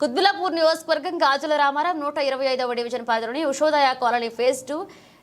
కుత్బులాపూర్ నియోజకవర్గం గాజుల రామారావు నూట ఇరవై ఐదవ డివిజన్ పరిధిలోని Ushodaya colony phase two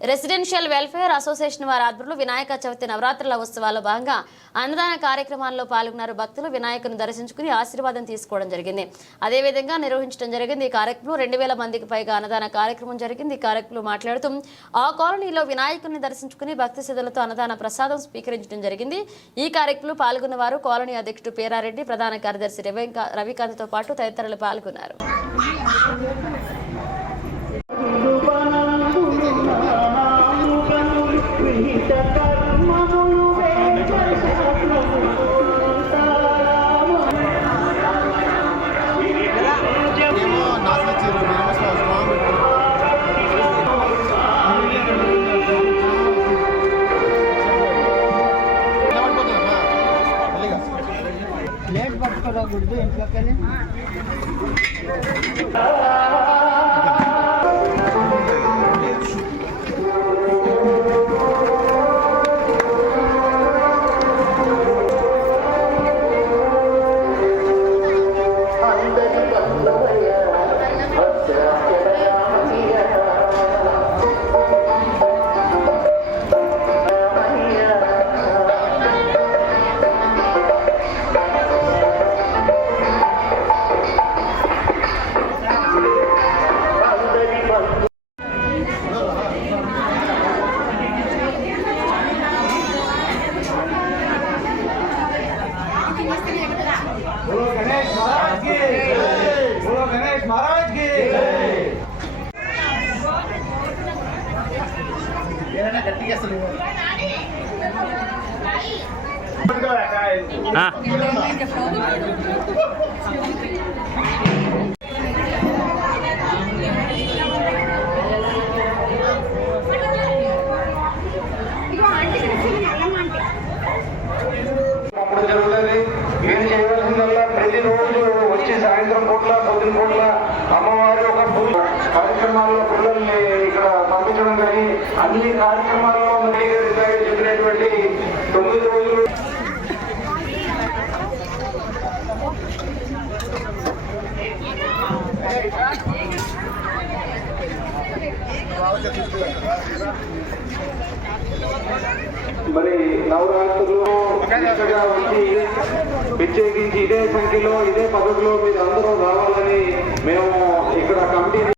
residential welfare association వారి ఆధ్వర్యంలో వినాయక చవితి నవరాత్రుల ఉత్సవాల్లో భాగంగా అన్నదాన కార్యక్రమాల్లో పాల్గొన్నారు భక్తులు వినాయకుని దర్శించుకుని ఆశీర్వాదం తీసుకోవడం జరిగింది. అదేవిధంగా నిర్వహించడం జరిగింది ఈ కార్యక్రమం రెండు వేల మందికి పైగా అన్నదాన కార్యక్రమం జరిగింది. ఈ కార్యక్రమంలో మాట్లాడుతూ ఆ కాలనీలో వినాయకుని దర్శించుకుని భక్తి సిద్ధులతో అన్నదాన ప్రసాదం స్వీకరించడం జరిగింది. ఈ కార్యక్రమంలో పాల్గొన్న వారు కాలనీ అధ్యక్షుడు పేరారెడ్డి ప్రధాన కార్యదర్శి రవికాంత్తో పాటు తదితరులు పాల్గొన్నారు. लेट बट करा गुड बोलो गणेश महाराज की बोलो गणेश महाराज की అప్పుడు కార్యక్రమాల్లో పిల్లల్ని ఇక్కడ పంపించడం కానీ అన్ని కార్యక్రమాల్లో మోదీ గారి చెప్పినటువంటి తొమ్మిది రోజులు మరి నవరాత్రులు వచ్చి ప్రత్యేకించి ఇదే సంఖ్యలో ఇదే పద్ధతిలో మీరు అందరూ రావాలని మేము ఇక్కడ కమిటీ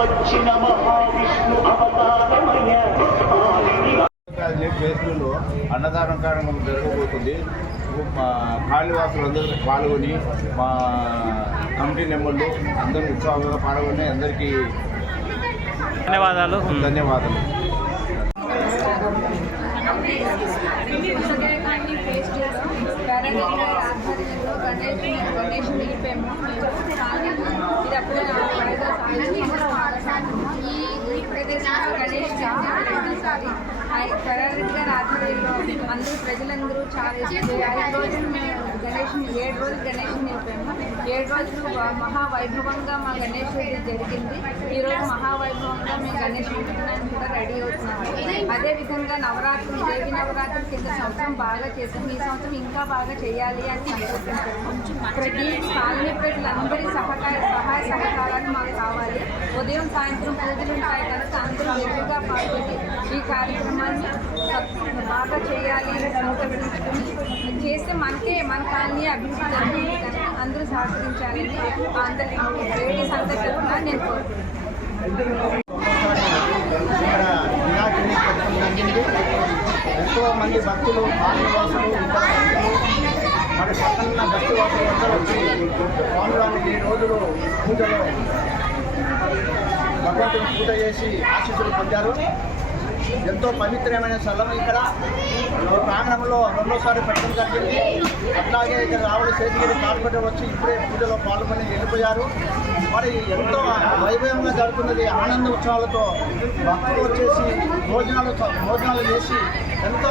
వచ్చిన మహావిష్ణు అవతారమయ ఫేస్బుక్లో అన్నదానం కార్యక్రమం జరగబోతుంది. మా కాళీవాసులందరూ పాల్గొని మా కమిటీ నెంబర్లు అందరూ ఉత్సాహంగా పాల్గొని అందరికీ ధన్యవాదాలు. ధన్యవాదాలు. ఉషోదయకాన్ని ఫేస్ చేసాం కరెంట్ ఆధ్వర్యంలో గణేష్ గణేష్ నిలిపాము ఇది అప్పుడే ఈ ఈ ప్రదేశంలో గణేష్ రెండోసారి కరెంట్ గారి ఆధ్వర్యంలో అందరూ ప్రజలందరూ చాలా ఐదు రోజులు మేము గణేష్ని ఏడు రోజులు గణేష్ని నిలిపాము ఏడు రోజులు మహావైభవంగా మా గణేష్ చతుర్థి జరిగింది ఈరోజు మహావైభవంగా మేము గణేష్ విగ్రహాన్ని కూడా రెడీ అవుతున్నాము అదేవిధంగా నవరాత్రులు దేవి నవరాత్రులు కింద సంవత్సరం బాగా చేసాం ఈ సంవత్సరం ఇంకా బాగా చేయాలి అని అనుకుంటున్నాము ప్రతి కాలనీ ప్రజలందరి సహకార సహాయ సహకారాలు మాకు కావాలి. ఉదయం సాయంత్రం పూజలు ఉంటాయి కనుక అందరూ ఎక్కువగా పాల్గొని ఈ కార్యక్రమాన్ని బాగా చేయాలి చేస్తే మనకే మన కాలనీ అభివృద్ధి జరుగుతుంది కనుక అందరూ సహకరించాలని అందరి లేడీస్ అందరి తరఫున నేను కోరుకుంటున్నాను ఎంతో మంది భక్తులు ఆదివాసులు ఇతర పక్కన భక్తి వాసులు అందరూ వచ్చి స్వామివారికి ఈ రోజులు పూజలో భగవంతుని పూజ చేసి ఆశీస్సులు పొందారు ఎంతో పవిత్రమైన స్థలం ఇక్కడ. ప్రాంగణంలో రెండోసారి పెట్టడం జరిగింది. అట్లాగే ఇక్కడ రావుల శేషగిరి కార్పొరేటర్ వచ్చి ఇప్పుడే పూజలో పాల్గొని వెళ్ళిపోయారు. మరి ఎంతో వైభవంగా జరుగుతున్నది ఆనంద ఉత్సవాలతో భక్తులు వచ్చేసి భోజనాలు భోజనాలు చేసి ఎంతో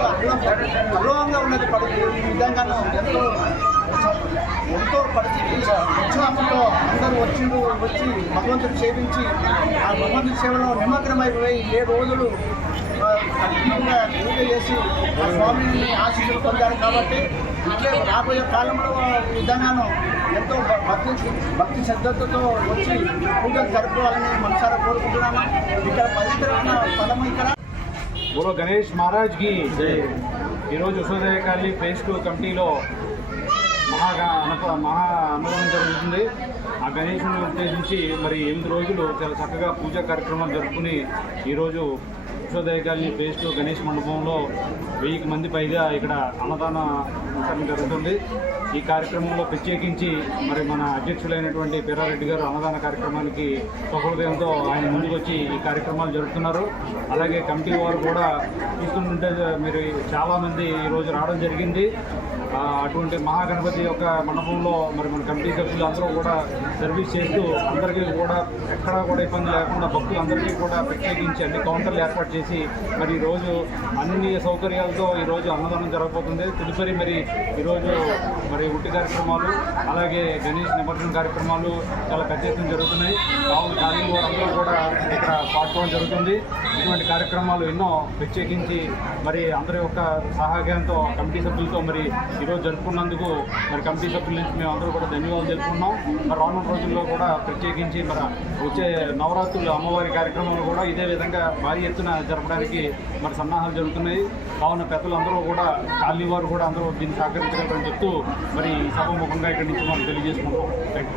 అలోహంగా ఉన్నది పడుతుంది ఈ విధంగానూ ఎంతో ఎంతో పరిస్థితి ఉత్సాహంతో అందరూ వచ్చిండు వచ్చి భగవంతుడు సేవించి ఆ భగవంతుడి సేవలో నిమగ్నమైపోయి ఏ రోజులు అద్భుతంగా పూజ చేసి ఆ స్వామిని ఆశీస్సులు పొందారు కాబట్టి ఇట్లే రాబోయే కాలంలో విధంగాను ఎంతో భక్తి భక్తి శ్రద్ధతో వచ్చి పూజలు జరుపుకోవాలని మనసారా కోరుకుంటున్నాను ఇక్కడ పవిత్రమైన స్థలం ఇక్కడ. గురు గణేష్ మహారాజ్కి ఈరోజు ఉషోదయ కాలనీ ఫేస్ టూ కమిటీలో మహా అనప మహా అన్నదానం జరుగుతుంది. ఆ గణేషుని ఉద్దేశించి మరి ఎనిమిది రోజులు చాలా చక్కగా పూజా కార్యక్రమాలు జరుపుకుని ఈరోజు Ushodaya colony phase two Ganesh మండపంలో వెయ్యికి మంది పైగా ఇక్కడ అన్నదాన వితరణ జరుగుతుంది. ఈ కార్యక్రమంలో ప్రత్యేకించి మరి మన అధ్యక్షులైనటువంటి పెరారెడ్డి గారు అన్నదాన కార్యక్రమానికి సహృదయంతో ఆయన ముందుకు వచ్చి ఈ కార్యక్రమాలు జరుపుతున్నారు. అలాగే కమిటీ వారు కూడా తీసుకుంటుంటే మీరు చాలామంది ఈరోజు రావడం జరిగింది. అటువంటి మహాగణపతి యొక్క మండపంలో మరి మన కమిటీ సభ్యులు అందరూ కూడా సర్వీస్ చేస్తూ అందరికీ కూడా ఎక్కడా కూడా ఇబ్బంది లేకుండా భక్తులందరికీ కూడా ప్రత్యేకించి అన్ని కౌంటర్లు ఏర్పాటు చేసి మరి ఈరోజు అన్ని సౌకర్యాలతో ఈరోజు అన్నదానం జరగబోతుంది. తదుపరి మరి ఈరోజు మరి ఉట్టి కార్యక్రమాలు అలాగే గణేష్ నిమజ్జనం కార్యక్రమాలు చాలా పెద్ద ఎత్తున జరుగుతున్నాయి. కావున కాలనీ వారందరూ కూడా ఇక్కడ పాల్గొనడం జరుగుతుంది. ఇటువంటి కార్యక్రమాలు ఎన్నో ప్రత్యేకించి మరి అందరి యొక్క సహకారంతో కమిటీ సభ్యులతో మరి ఈరోజు జరుపుకున్నందుకు మరి కమిటీ సభ్యుల నుంచి మేము అందరూ కూడా ధన్యవాదాలు తెలుపుకున్నాం. మరి రానున్న రోజుల్లో కూడా ప్రత్యేకించి మరి వచ్చే నవరాత్రులు అమ్మవారి కార్యక్రమాలు కూడా ఇదే విధంగా భారీ ఎత్తున జరపడానికి మరి సన్నాహాలు జరుగుతున్నాయి. కావున పెద్దలందరూ కూడా కాలనీ వారు కూడా అందరూ దీన్ని సహకరించగలరని చెప్తూ మరి ఈ ఇక్కడి నుంచి మనం తెలియజేసుకుంటాం థ్యాంక్ యూ